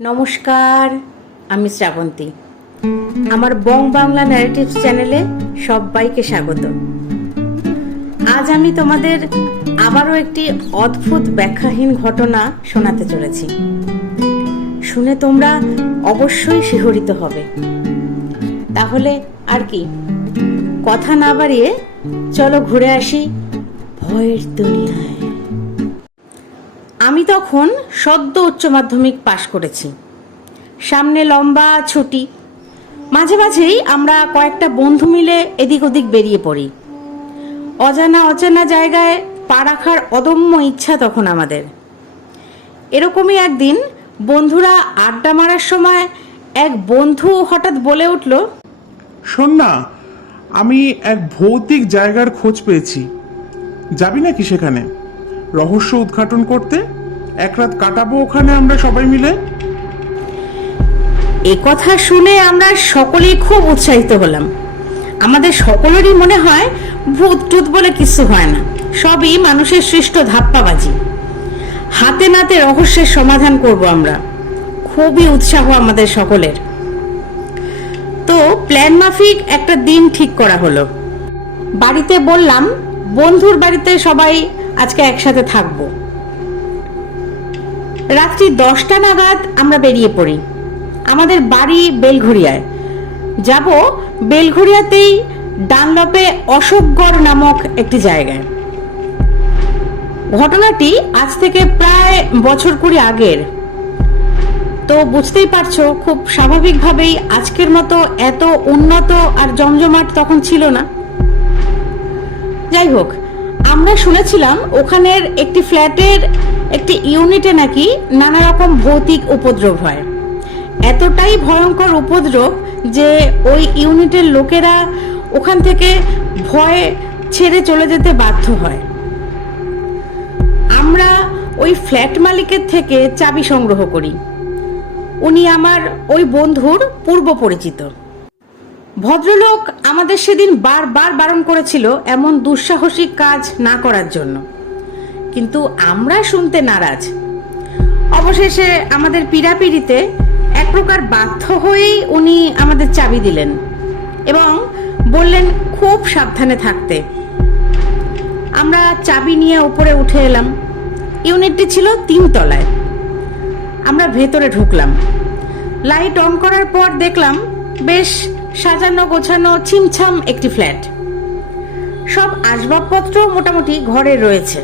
নমস্কার, আমি শ্রাবন্তী। আমার বং বাংলা ন্যারেটিভস চ্যানেলে সবাইকে স্বাগত। আজ আমি তোমাদের আবারও একটি অদ্ভুত ব্যাখ্যাহীন ঘটনা শোনাতে চলেছি। শুনে তোমরা অবশ্যই শিহরিত হবে। তাহলে আর কি, কথা না বাড়িয়ে চলো ঘুরে আসি ভয়ের দুনিয়ায়। আমি তখন সদ্য উচ্চ মাধ্যমিক পাশ করেছি। সামনে লম্বা ছুটি। মাঝে মাঝেই আমরা কয়েকটা বন্ধু মিলে এদিক ওদিক বেরিয়ে পড়ি। অজানা জায়গায় পা রাখার অদম্য ইচ্ছা তখন আমাদের। এরকমই একদিন বন্ধুরা আড্ডা মারার সময় এক বন্ধু হঠাৎ বলে উঠল, শোন না, আমি এক ভৌতিক জায়গার খোঁজ পেয়েছি, যাবি নাকি সেখানে? রহস্য উদ্ঘাটন করতে এক রাত কাটাবো ওখানে আমরা সবাই মিলে। এ কথা শুনে আমরা সকলেই খুব উৎসাহিত হলাম। আমাদের সকলেরই মনে হয় ভূত টুত বলে কিছু হয় না, সবই মানুষের সৃষ্ট ধাপ্পাবাজি। হাতে নাতে রহস্যের সমাধান করব আমরা। খুবই উৎসাহ আমাদের সকলের। তো প্ল্যান মাফিক একটা দিন ঠিক করা হলো। বাড়িতে বললাম বন্ধুর বাড়িতে সবাই আজকে একসাথে থাকবো। রাত্রি 10টা নাগাদ আমরা বেরিয়ে পড়ি। আমাদের বাড়ি বেলঘড়িয়ায়। যাব বেলঘড়িয়াতেই ডানলপে অশোকগড় নামক একটি জায়গায়। ঘটনাটি আজ থেকে প্রায় বছর 20 আগের। তো বুঝতেই পারছো, খুব স্বাভাবিকভাবেই আজকের মতো এত উন্নত আর জমজমাট তখন ছিল না। যাই হোক, আমরা শুনেছিলাম ওখানের একটি ফ্ল্যাটের একটি ইউনিটে নাকি নানা রকম ভৌতিক উপদ্রব হয়। এতটাই ভয়ঙ্কর উপদ্রব যে ওই ইউনিটের লোকেরা ওখান থেকে ভয়ে ছেড়ে চলে যেতে বাধ্য হয়। আমরা ওই ফ্ল্যাট মালিকের থেকে চাবি সংগ্রহ করি। উনি আমার ওই বন্ধুর পূর্ব পরিচিত। ভদ্রলোক আমাদের সেদিন বারবার বারণ করেছিল এমন দুঃসাহসিক কাজ না করার জন্য, কিন্তু আমরা শুনতে নারাজ। অবশেষে আমাদের পীড়াপিড়িতে এক প্রকার বাধ্য হয়েই উনি আমাদের চাবি দিলেন এবং বললেন খুব সাবধানে থাকতে। আমরা চাবি নিয়ে উপরে উঠে এলাম। ইউনিটটি ছিল 3 তলায়। আমরা ভেতরে ঢুকলাম। লাইট অন করার পর দেখলাম বেশ সাজানো গোছানো ছিমছাম একটি ফ্ল্যাট। সব আসবাবপত্র মোটামুটি ঘরে রয়েছে।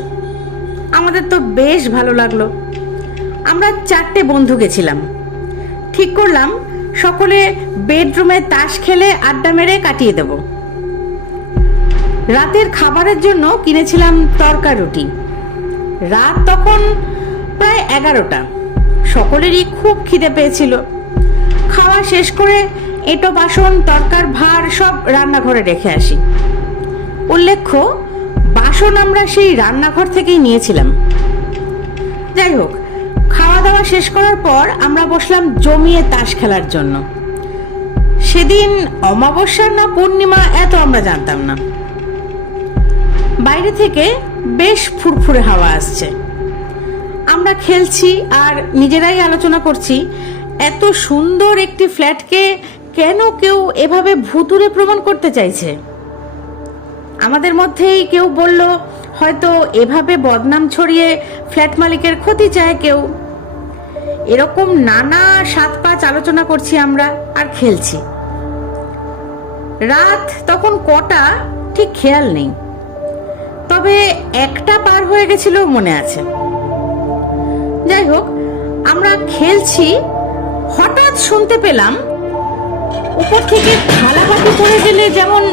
আমাদের তো বেশ ভালো লাগলো। আমরা 4টে বন্ধু গেছিলাম। ঠিক করলাম সকলে বেডরুমে তাস খেলে আড্ডা মেরে কাটিয়ে দেব। রাতের খাবারের জন্য কিনেছিলাম তরকা রুটি। রাত তখন প্রায় 11টা। সকলেরই খুব খিদে পেয়েছিল। খাওয়া শেষ করে এঁটো বাসন তরকার ভার সব রান্নাঘরে রেখে আসি। উল্লেখ্য, বাসন আমরা সেই রান্নাঘর থেকেই নিয়েছিলাম। যাই হোক, খাওয়া দাওয়া শেষ করার পর আমরা বসলাম জমিয়ে তাস খেলার জন্য। সেদিন অমাবস্যা না পূর্ণিমা এত আমরা জানতাম না। বাইরে থেকে বেশ ফুরফুরে হাওয়া আসছে। আমরা খেলছি আর নিজেরাই আলোচনা করছি, এত সুন্দর একটি ফ্ল্যাটকে কেন কেউ এভাবে ভুতুড়ে প্রমাণ করতে চাইছে। আমাদের মধ্যেই কেউ বলল, হয়তো এভাবে বদনাম ছড়িয়ে ফ্ল্যাট মালিকের ক্ষতি চায় কেউ। এরকম নানা 7-5 আলোচনা করছি আমরা আর খেলছি। রাত তখন কটা ঠিক খেয়াল নেই, তবে 1টা পার হয়ে গেছিল মনে আছে। যাই হোক, আমরা খেলছি, হঠাৎ শুনতে পেলাম উপর থেকে থালা বাটি পড়ে গেলে যেমন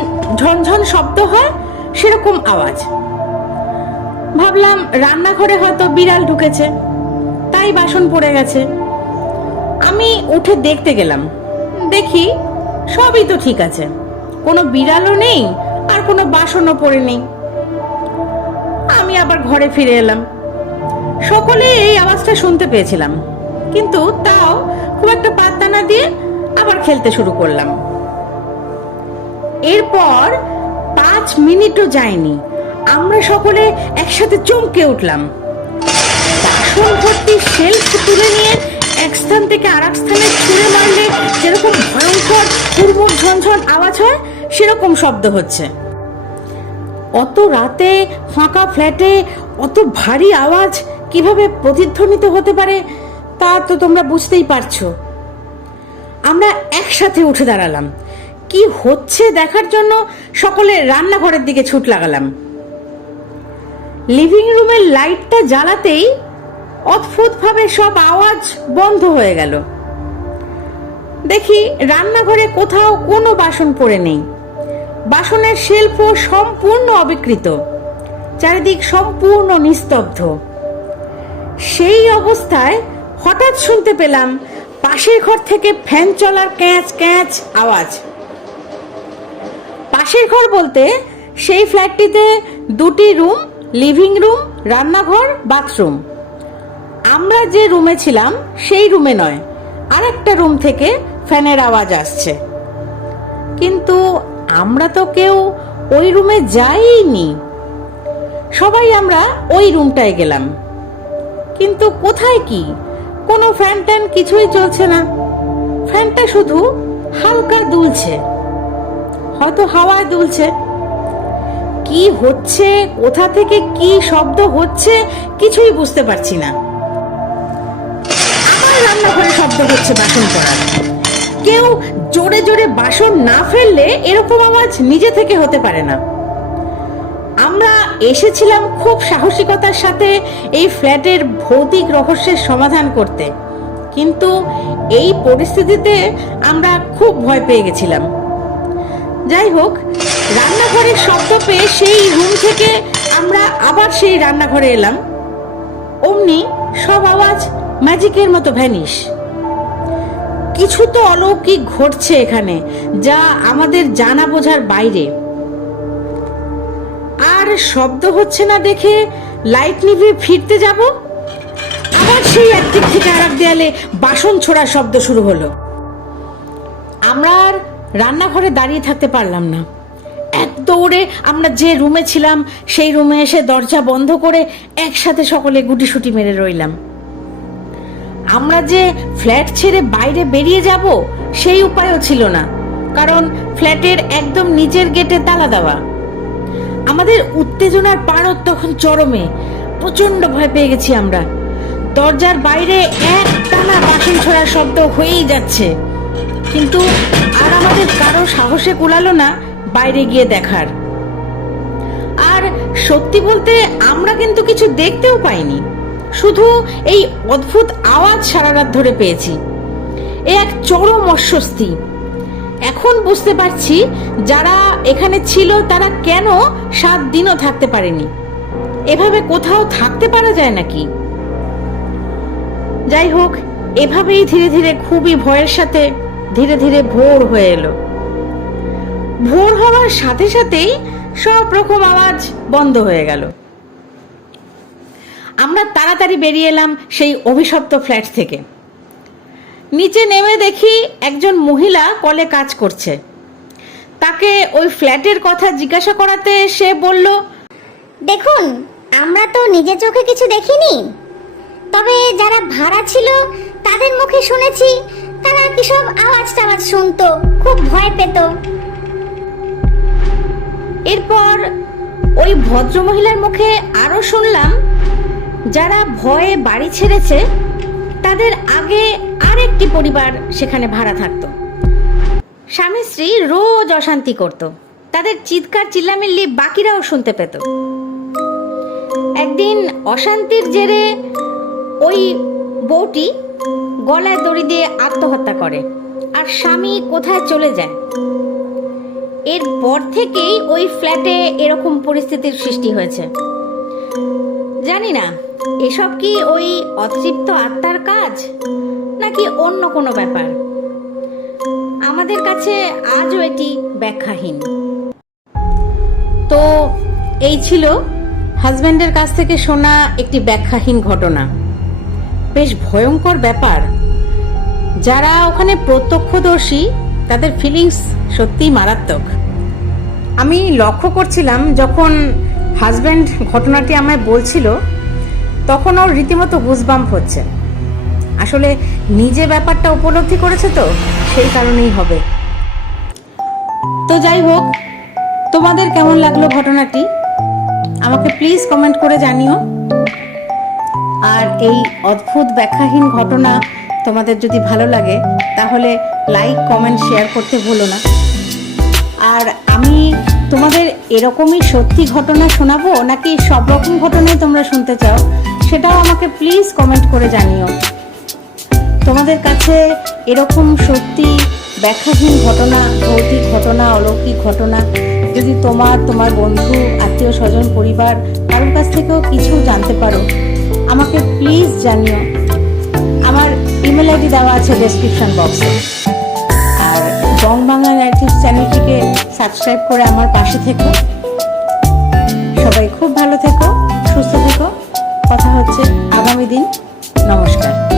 ঝনঝন শব্দ হয় সেরকম আওয়াজ। ভাবলাম রান্নাঘরে হয়তো বিড়াল ঢুকেছে, তাই বাসন পড়ে গেছে। আমি উঠে দেখতে গেলাম। দেখি সবই তো ঠিক আছে, কোনো বিড়ালও নেই আর কোনো বাসনও পড়ে নেই। আমি আবার ঘরে ফিরে এলাম। সকলে এই আওয়াজটা শুনতে পেয়েছিলাম, কিন্তু তাও খুব একটা পাত্তা না দিয়ে আবার খেলতে শুরু করলাম। এরপর 5 মিনিটও যায়নি, আমরা সকলে একসাথে চমকে উঠলাম। বাসন ভর্তি শেলফ তুলে নিয়ে এক স্থান থেকে আর এক স্থানে ছুঁড়ে মারলে যেরকম ভয়ঙ্কর হুড়মুড় ঝনঝন আওয়াজ হয় সেরকম শব্দ হচ্ছে। অত রাতে ফাঁকা ফ্ল্যাটে অত ভারী আওয়াজ কিভাবে প্রতিধ্বনিত হতে পারে তা তো তোমরা বুঝতেই পারছো। আমরা একসাথে উঠে দাঁড়ালাম, কি হচ্ছে দেখার জন্য সকলে রান্নাঘরের দিকে ছুট লাগালাম। লিভিং রুমের লাইটটা জ্বালাতেই অদ্ভুতভাবে সব আওয়াজ বন্ধ হয়ে গেল। দেখি রান্নাঘরে কোথাও কোনো বাসন পড়ে নেই, বাসনের শেলফও সম্পূর্ণ অবিকৃত, চারিদিক সম্পূর্ণ নিস্তব্ধ। সেই অবস্থায় হঠাৎ শুনতে পেলাম পাশের ঘর থেকে ফ্যান চলার ক্যাঁচ ক্যাঁচ আওয়াজ। পাশের ঘর বলতে সেই ফ্ল্যাটটিতে দুটি রুম, লিভিং রুম, রান্নাঘর, বাথরুম। আমরা যে রুমে ছিলাম সেই রুমে নয়, আরেকটা রুম থেকে ফ্যানের আওয়াজ আসছে। কিন্তু আমরা তো কেউ ওই রুমে যাইনি, সবাই আমরা ওই রুমটায় গেলাম। কিন্তু কোথায় কি, কোনো ফ্যান ট্যান কিছুই চলছে না, ফ্যানটা শুধু হালকা দুলছে, হয়তো হাওয়ায় দুলছে। কি হচ্ছে, কোথা থেকে কি শব্দ হচ্ছে কিছুই বুঝতে পারছি না। আমার রান্নাঘরে শব্দ হচ্ছে বাসন পড়ার। কেউ জোরে জোরে বাসন না ফেললে এরকম আওয়াজ নিজে থেকে হতে পারে না। আমরা এসেছিলাম খুব সাহসিকতার সাথে এই ফ্ল্যাটের ভৌতিক রহস্যের সমাধান করতে, কিন্তু এই পরিস্থিতিতে আমরা খুব ভয় পেয়ে গেছিলাম। যাই হোক, রান্নাঘরের শব্দ পেয়ে সেই রুম থেকে আমরা আবার সেই রান্নাঘরে এলাম। অমনি সব আওয়াজ ম্যাজিকের মতো ভ্যানিশ। কিছু তো অলৌকিক ঘটছে এখানে, যা আমাদের জানা বোঝার বাইরে। আর শব্দ হচ্ছে না দেখে লাইট নিভিয়ে ফিরতে যাব, আবার সেই একদিক থেকে আরেক দেয়ালে বাসন ছোড়ার শব্দ শুরু হলো। আমরা আর রান্নাঘরে দাঁড়িয়ে থাকতে পারলাম না, এক দৌড়ে আমরা যে রুমে ছিলাম সেই রুমে এসে দরজা বন্ধ করে একসাথে সকলে গুটিসুটি মেরে রইলাম। আমরা যে ফ্ল্যাট ছেড়ে বাইরে বেরিয়ে যাব সেই উপায়ও ছিল না, কারণ ফ্ল্যাটের একদম নিচের গেটে তালা দেওয়া। আমাদের উত্তেজনার পারদ তখন চরমে, প্রচন্ড ভয় পেয়ে গেছি আমরা। দরজার বাইরে এক টানা বাসন ছোড়ার শব্দ হয়েই যাচ্ছে, কিন্তু আর আমাদের কারো সাহসে কুলালো না বাইরে গিয়ে দেখার। আর সত্যি বলতে আমরা কিন্তু কিছু দেখতেও পাইনি, শুধু এই অদ্ভুত আওয়াজ সারা রাত ধরে পেয়েছি। এ এক চরম অস্বস্তি। এখন বুঝতে পারছি যারা এখানে ছিল তারা কেন 7 দিনও থাকতে পারেনি। এভাবে কোথাও থাকতে পারা যায় নাকি? যাই হোক, এভাবেই ধীরে ধীরে খুবই ভয়ের সাথে ধীরে ধীরে ভোর হয়ে এলো। ভোর হওয়ার সাথে সাথেই সব রকম আওয়াজ বন্ধ হয়ে গেল। আমরা তাড়াতাড়ি বেরিয়ে এলাম সেই অভিশপ্ত ফ্ল্যাট থেকে। নিচে নেমে দেখি একজন মহিলা কলে কাজ করছে। তাকে ওই ফ্ল্যাটের কথা জিজ্ঞাসা করাতে সে বলল, দেখুন, আমরা তো নিজে চোখে কিছু দেখিনি, তবে যারা ভাড়া ছিল তাদের মুখে শুনেছি তারা কি সব আওয়াজ টাওয়াজ শুনতো, খুব ভয় পেত। এরপর ওই ভদ্রমহিলার মুখে আরো শুনলাম যারা ভয়ে বাড়ি ছেড়েছে তাদের আগে আরেকটি পরিবার সেখানে ভাড়া থাকতো। স্বামী স্ত্রী রোজ অশান্তি করত, তাদের চিৎকার চিল্লামিল্লি বাকিরাও শুনতে পেত। একদিন অশান্তির জেরে ওই বউটি গলায় দড়ি দিয়ে আত্মহত্যা করে, আর স্বামী কোথায় চলে যায়। এরপর থেকেই ওই ফ্ল্যাটে এরকম পরিস্থিতির সৃষ্টি হয়েছে। জানি না এসব কি ওই অতৃপ্ত আত্মার কাজ নাকি অন্য কোনো ব্যাপার। আমাদের কাছে আজও এটি ব্যাখ্যাহীন। তো এই ছিল হাজব্যান্ডের কাছ থেকে শোনা একটি ব্যাখ্যাহীন ঘটনা। বেশ ভয়ঙ্কর ব্যাপার। যারা ওখানে প্রত্যক্ষদর্শী তাদের ফিলিংস সত্যিই মারাত্মক। আমি লক্ষ্য করছিলাম যখন হাজব্যান্ড ঘটনাটি আমায় বলছিল তখন ওর রীতিমতো গুজবাম্প হচ্ছে। আসলে নিজে ব্যাপারটা উপলব্ধি করেছে তো সেই কারণেই হবে। তো যাই হোক, তোমাদের কেমন লাগলো ঘটনাটি আমাকে প্লিজ কমেন্ট করে জানিও। আর এই অদ্ভুত ব্যাখ্যাহীন ঘটনা তোমাদের যদি ভালো লাগে তাহলে লাইক, কমেন্ট, শেয়ার করতে ভুলো না। আর আমি তোমাদের এরকমই সত্যি ঘটনা শোনাবো নাকি সব রকম ঘটনাই তোমরা শুনতে চাও সেটাও আমাকে প্লিজ কমেন্ট করে জানিও। তোমাদের কাছে এরকম সত্যি ব্যাখ্যাহীন ঘটনা, ভৌতিক ঘটনা, অলৌকিক ঘটনা যদি তোমার বন্ধু, আত্মীয় স্বজন, পরিবার কারোর কাছ থেকেও কিছু জানতে পারো আমাকে প্লিজ জানিও। আমার ইমেল আইডি দেওয়া আছে ডেসক্রিপশন বক্সে। আর বং বাংলা ন্যারেটিভস চ্যানেলটিকে সাবস্ক্রাইব করে আমার পাশে থেকো। সবাই খুব ভালো থেকো, সুস্থ থেকো। কথা হচ্ছে আগামী দিন। নমস্কার।